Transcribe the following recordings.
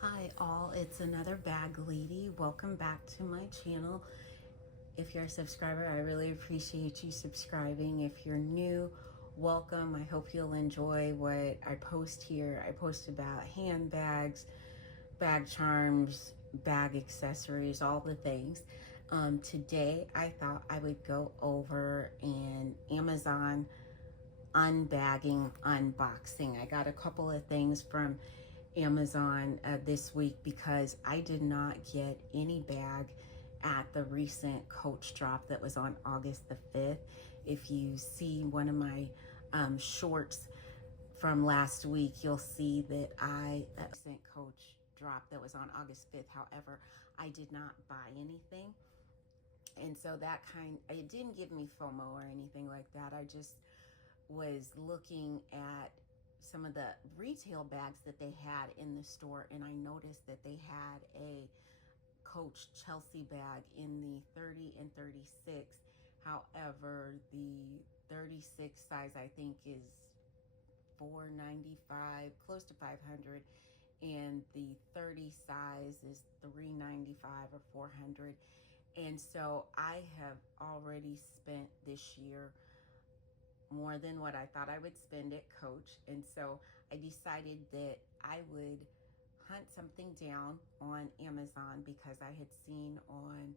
Hi all, it's another bag lady. Welcome back to my channel. If you're a subscriber, I really appreciate you subscribing. If you're new, welcome. I hope you'll enjoy what I post here. I post about handbags, bag charms, bag accessories, all the things. Today I thought I would go over an Amazon unbagging unboxing. I got a couple of things from Amazon this week because I did not get any bag at the recent Coach drop that was on August the 5th. If you see one of my shorts from last week, you'll see that that recent Coach drop that was on August 5th. However, I did not buy anything. And so it didn't give me FOMO or anything like that. I just was looking at some of the retail bags that they had in the store, and I noticed that they had a Coach Chelsea bag in the 30 and 36. However, the 36 size I think is $495, close to 500, and the 30 size is $395 or 400. And so I have already spent this year more than what I thought I would spend at Coach. And so I decided that I would hunt something down on Amazon because I had seen on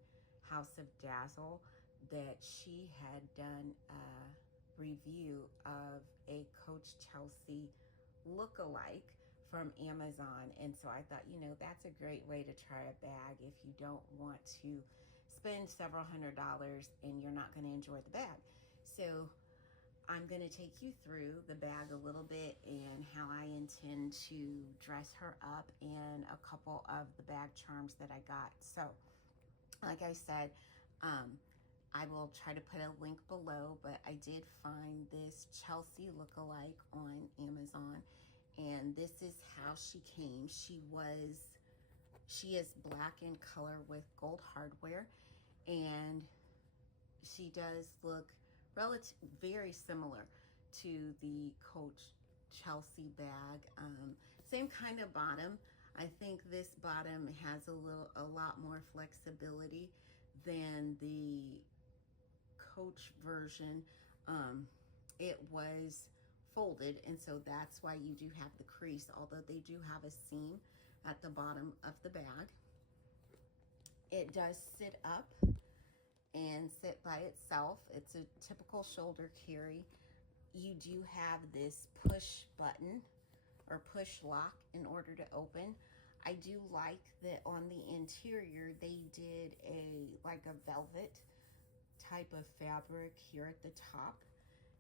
House of Dazzle that she had done a review of a Coach Chelsea look-alike from Amazon. And so I thought, that's a great way to try a bag if you don't want to spend several $100s and you're not going to enjoy the bag. So I'm going to take you through the bag a little bit and how I intend to dress her up and a couple of the bag charms that I got. So, like I said, I will try to put a link below, but I did find this Chelsea lookalike on Amazon, and this is how she came. She is black in color with gold hardware, and she does look very similar to the Coach Chelsea bag. Same kind of bottom. I think this bottom has a lot more flexibility than the Coach version. It was folded, and so that's why you do have the crease, although they do have a seam at the bottom of the bag. It does sit up and sit by itself. It's a typical shoulder carry. You do have this push button or push lock in order to open. I do like that on the interior they did like a velvet type of fabric here at the top,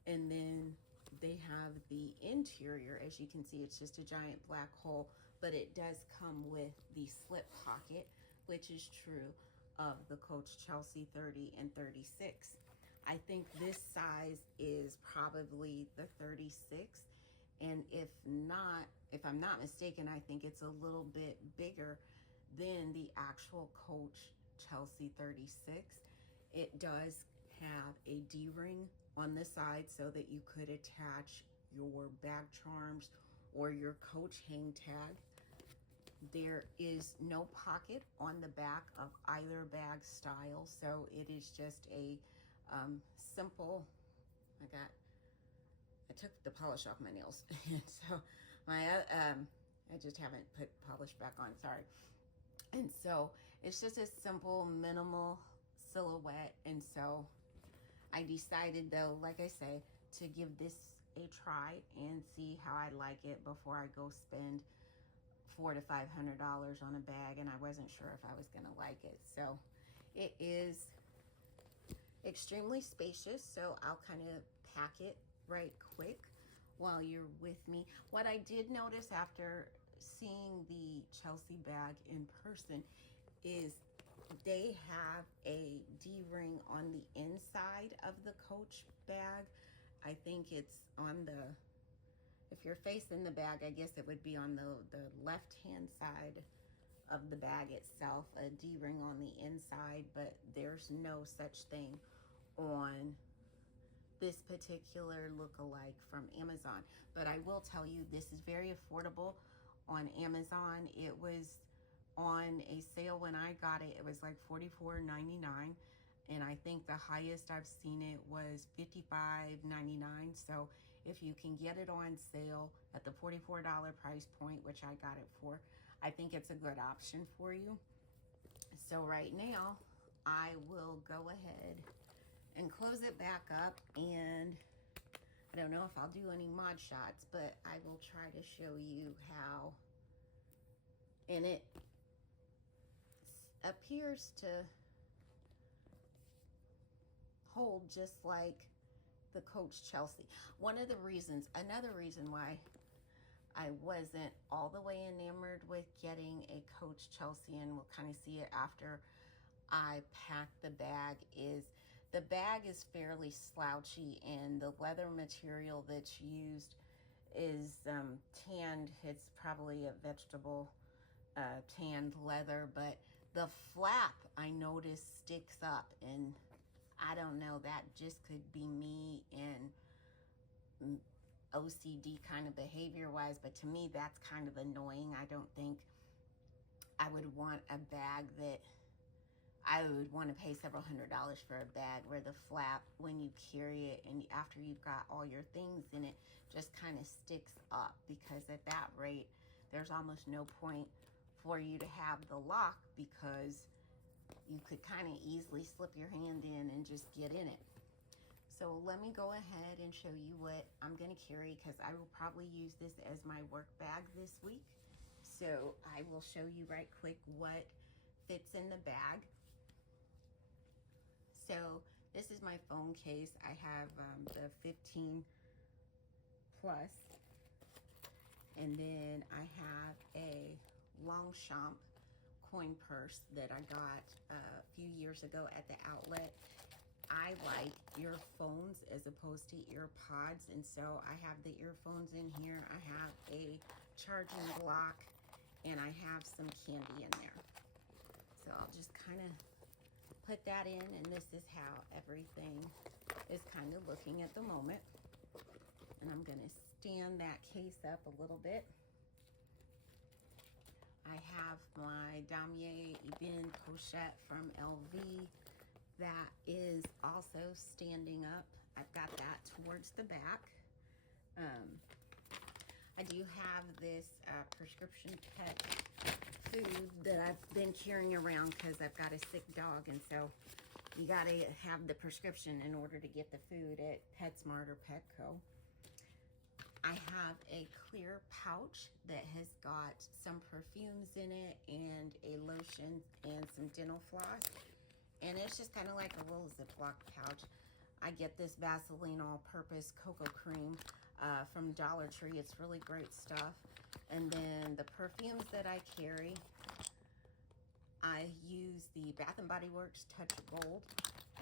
and then they have the interior. As you can see, it's just a giant black hole, but it does come with the slip pocket, which is true of the Coach Chelsea 30 and 36. I think this size is probably the 36, and if I'm not mistaken, I think it's a little bit bigger than the actual Coach Chelsea 36. It does have a D-ring on the side so that you could attach your bag charms or your Coach hang tag. There is no pocket on the back of either bag style, so it is just a simple. I took the polish off my nails, and so I just haven't put polish back on. Sorry. And so it's just a simple, minimal silhouette. And so I decided, though, like I say, to give this a try and see how I like it before I go spend $400 to $500 on a bag, and I wasn't sure if I was gonna like it. So it is extremely spacious, so I'll kind of pack it right quick while you're with me. What I did notice after seeing the Chelsea bag in person is they have a D-ring on the inside of the Coach bag. I think it's on the, if you're facing the bag, I guess it would be on the left-hand side of the bag itself, a D-ring on the inside, but there's no such thing on this particular look-alike from Amazon. But I will tell you, this is very affordable on Amazon. It was on a sale when I got it. It was like $44.99, and I think the highest I've seen it was $55.99. So if you can get it on sale at the $44 price point, which I got it for, I think it's a good option for you. So right now, I will go ahead and close it back up, and I don't know if I'll do any mod shots, but I will try to show you how. And it appears to hold just like the Coach Chelsea. Another reason why I wasn't all the way enamored with getting a Coach Chelsea, and we'll kind of see it after I pack the bag, is the bag is fairly slouchy, and the leather material that's used is tanned. It's probably a vegetable tanned leather, but the flap I noticed sticks up, and I don't know, that just could be me and OCD kind of behavior wise, but to me that's kind of annoying. I don't think I would want a bag that I would want to pay several $100s for a bag where the flap, when you carry it and after you've got all your things in it, just kind of sticks up, because at that rate there's almost no point for you to have the lock, because you could kind of easily slip your hand in and just get in it. So let me go ahead and show you what I'm going to carry, because I will probably use this as my work bag this week. So I will show you right quick what fits in the bag. So this is my phone case. I have the 15 plus, and then I have a Longchamp coin purse that I got a few years ago at the outlet. I like earphones as opposed to ear pods, and so I have the earphones in here. I have a charging block, and I have some candy in there. So I'll just kind of put that in, and this is how everything is kind of looking at the moment. And I'm going to stand that case up a little bit. I have my Damier Ebene Pochette from LV that is also standing up. I've got that towards the back. I do have this prescription pet food that I've been carrying around because I've got a sick dog, and so you gotta have the prescription in order to get the food at PetSmart or Petco. I have a clear pouch that has got some perfumes in it and a lotion and some dental floss, and it's just kind of like a little Ziploc pouch. I get this Vaseline all-purpose cocoa cream from Dollar Tree. It's really great stuff. And then the perfumes that I carry, I use the Bath & Body Works Touch Gold.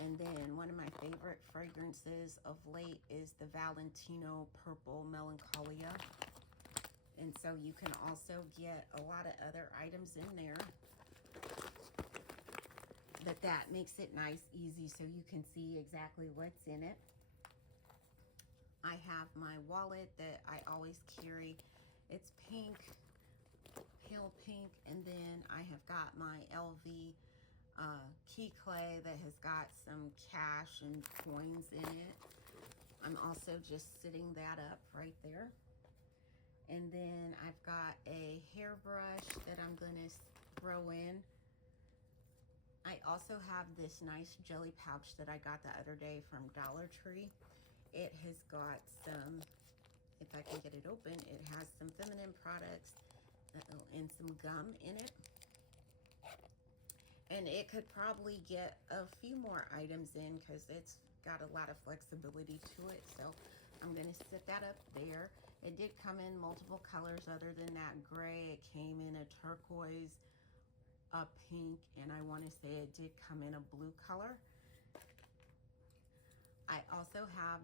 And then one of my favorite fragrances of late is the Valentino Purple Melancholia. And so you can also get a lot of other items in there. But that makes it nice, easy, so you can see exactly what's in it. I have my wallet that I always carry. It's pink, pale pink, and then I have got my LV key clay that has got some cash and coins in it. I'm also just sitting that up right there. And then I've got a hairbrush that I'm going to throw in. I also have this nice jelly pouch that I got the other day from Dollar Tree. It has got some, if I can get it open, it has some feminine products and some gum in it. And it could probably get a few more items in because it's got a lot of flexibility to it. So I'm going to sit that up there. It did come in multiple colors other than that gray. It came in a turquoise, a pink, and I want to say it did come in a blue color. I also have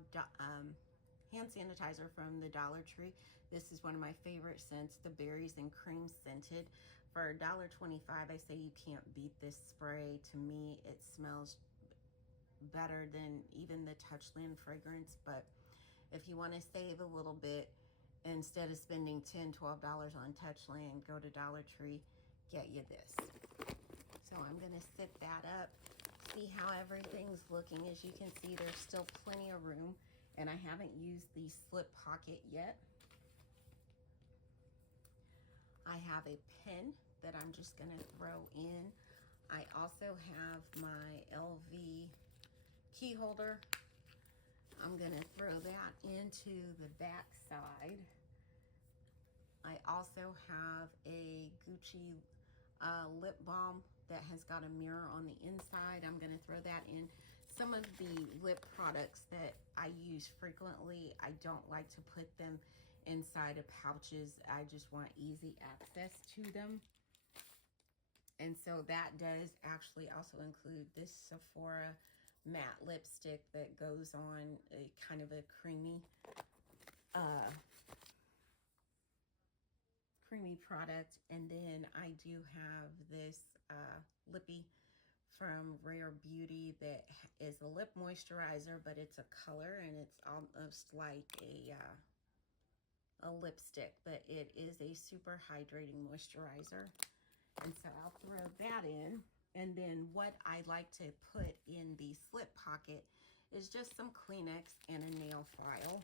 hand sanitizer from the Dollar Tree. This is one of my favorite scents, the berries and cream scented. For $1.25, I say you can't beat this spray. To me, it smells better than even the Touchland fragrance, but if you want to save a little bit instead of spending $10, $12 on Touchland, go to Dollar Tree, get you this. So I'm gonna sit that up, see how everything's looking. As you can see, there's still plenty of room, and I haven't used the slip pocket yet. I have a pen that I'm just gonna throw in. I also have my LV key holder. I'm gonna throw that into the back side. I also have a Gucci lip balm that has got a mirror on the inside. I'm gonna throw that in. Some of the lip products that I use frequently, I don't like to put them inside of pouches. I just want easy access to them. And so that does actually also include this Sephora matte lipstick that goes on a kind of a creamy product. And then I do have this lippy from Rare Beauty that is a lip moisturizer, but it's a color, and it's almost like a lipstick, but it is a super hydrating moisturizer. And so I'll throw that in. And then what I like to put in the slip pocket is just some Kleenex and a nail file.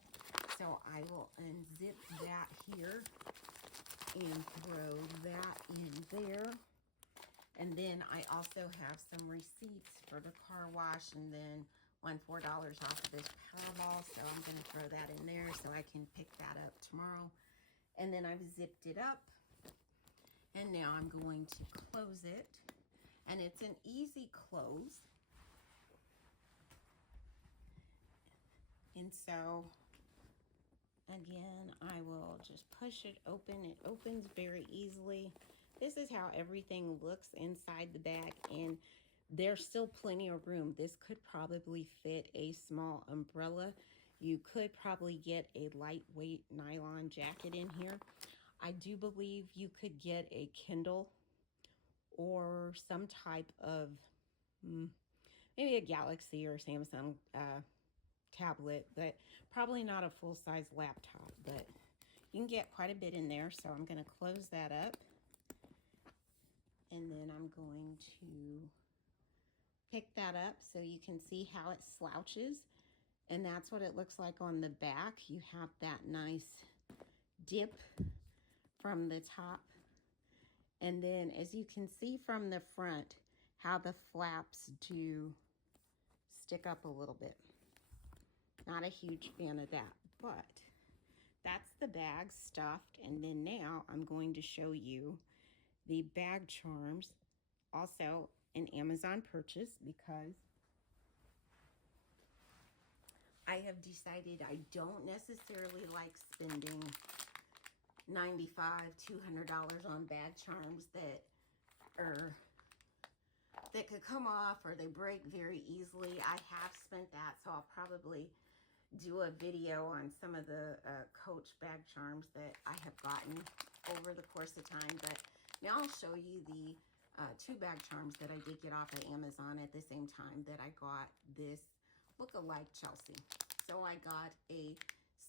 So I will unzip that here and throw that in there. And then I also have some receipts for the car wash, and then won $4 off of this Powerball. So I'm going to throw that in there so I can pick that up tomorrow. And then I've zipped it up. And now I'm going to close it. And it's an easy close. And so, again, I will just push it open. It opens very easily. This is how everything looks inside the bag, and there's still plenty of room. This could probably fit a small umbrella. You could probably get a lightweight nylon jacket in here. I do believe you could get a Kindle or some type of, maybe a Galaxy or Samsung tablet, but probably not a full-size laptop. But you can get quite a bit in there, so I'm going to close that up. And then I'm going to pick that up so you can see how it slouches. And that's what it looks like on the back. You have that nice dip from the top. And then as you can see from the front, how the flaps do stick up a little bit. Not a huge fan of that, but that's the bag stuffed. And then now I'm going to show you the bag charms, also an Amazon purchase, because I have decided I don't necessarily like spending $95, $200 on bag charms that could come off or they break very easily. I have spent that, so I'll probably do a video on some of the Coach bag charms that I have gotten over the course of time. But now I'll show you the 2 bag charms that I did get off of Amazon at the same time that I got this look-alike Chelsea. So I got a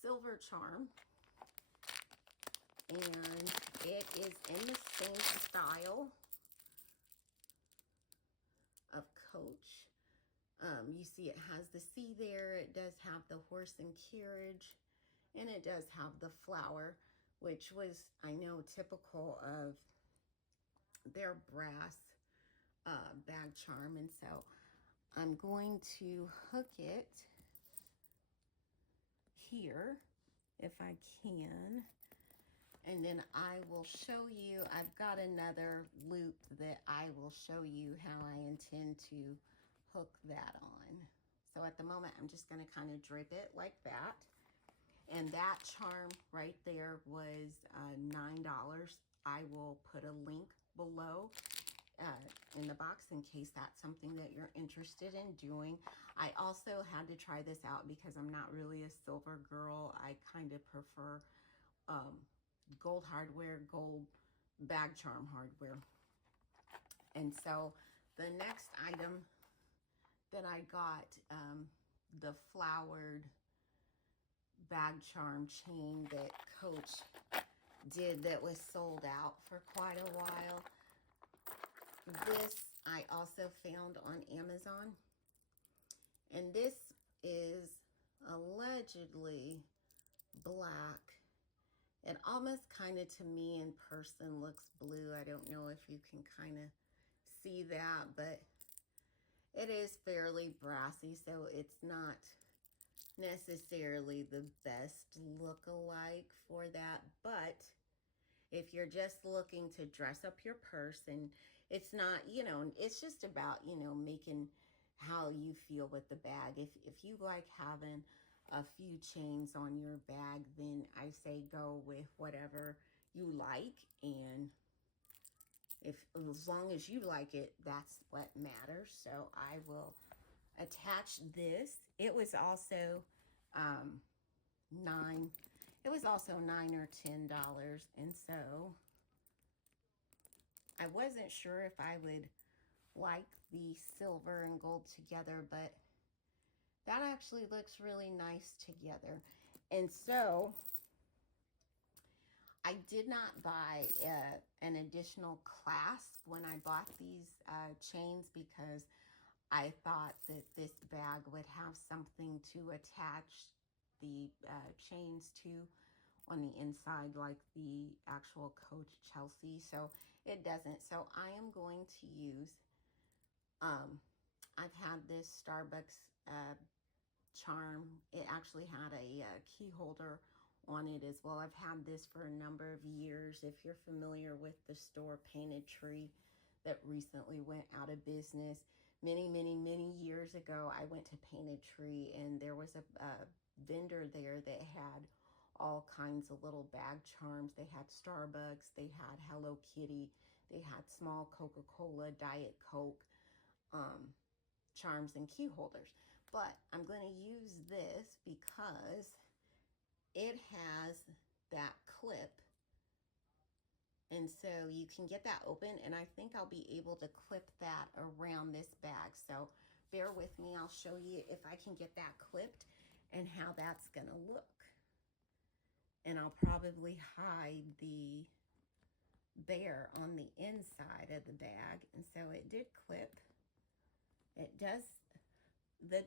silver charm, and it is in the same style of Coach. You see it has the C there. It does have the horse and carriage, and it does have the flower, which was, I know, typical of their brass bag charm. And so I'm going to hook it here if I can, and then I will show you. I've got another loop that I will show you how I intend to hook that on. So at the moment I'm just going to kind of drape it like that, and that charm right there was $9. I will put a link below in the box in case that's something that you're interested in doing. I also had to try this out because I'm not really a silver girl. I kind of prefer gold hardware, gold bag charm hardware. And so the next item that I got, the flowered bag charm chain that Coach did that was sold out for quite a while. This I also found on Amazon. And this is allegedly black. It almost kind of, to me in person, looks blue. I don't know if you can kind of see that, but it is fairly brassy, so it's not necessarily the best look-alike for that. But if you're just looking to dress up your purse, and it's not, you know, it's just about, you know, making how you feel with the bag. If you like having a few chains on your bag, then I say go with whatever you like, and if as long as you like it, that's what matters. So I will attach this. It was also $9 or $10, and so I wasn't sure if I would like the silver and gold together, but that actually looks really nice together. And so I did not buy an additional clasp when I bought these chains, because I thought that this bag would have something to attach the chains to on the inside, like the actual Coach Chelsea. So it doesn't. So I am going to use, I've had this Starbucks charm. It actually had a key holder on it as well. I've had this for a number of years. If you're familiar with the store Painted Tree that recently went out of business, many years ago, I went to Painted Tree, and there was a vendor there that had all kinds of little bag charms. They had Starbucks, they had Hello Kitty, they had small Coca-Cola, Diet Coke charms and key holders. But I'm going to use this because it has that clip, and so you can get that open, and I think I'll be able to clip that around this bag. So bear with me. I'll show you if I can get that clipped and how that's going to look. And I'll probably hide the bear on the inside of the bag. And so it did clip. It does, the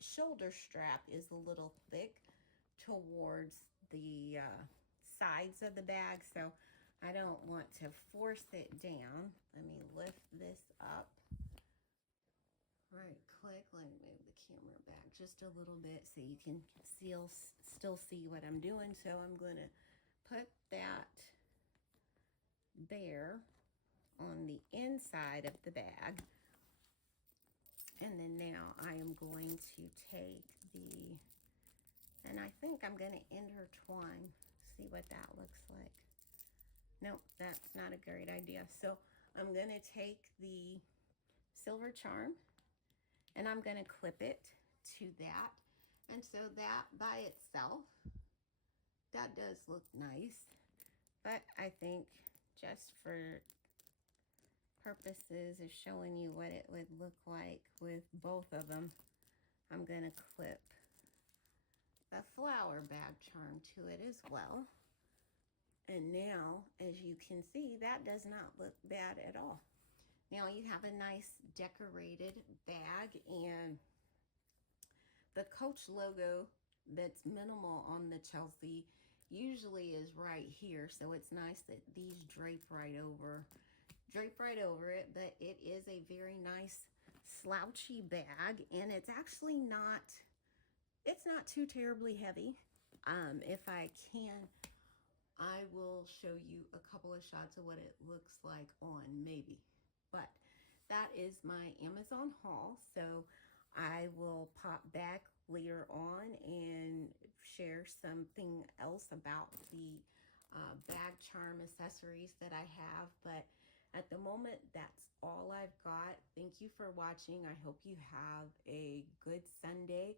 shoulder strap is a little thick towards the sides of the bag, so I don't want to force it down. Let me lift this up. Right click, let me move the camera back just a little bit so you can still see what I'm doing. So I'm going to put that bear on the inside of the bag, and then now I am going to take the, and I think I'm going to intertwine, see what that looks like. Nope, that's not a great idea. So I'm going to take the silver charm, and I'm going to clip it to that. And so that by itself, that does look nice. But I think just for purposes of showing you what it would look like with both of them, I'm going to clip the flower bag charm to it as well. And now, as you can see, that does not look bad at all. Now you have a nice decorated bag, and the Coach logo that's minimal on the Chelsea usually is right here. So it's nice that these drape right over it, but it is a very nice slouchy bag, and it's actually not, it's not too terribly heavy. If I can, I will show you a couple of shots of what it looks like on, maybe. But that is my Amazon haul. So I will pop back later on and share something else about the bag charm accessories that I have. But at the moment, that's all I've got. Thank you for watching. I hope you have a good Sunday.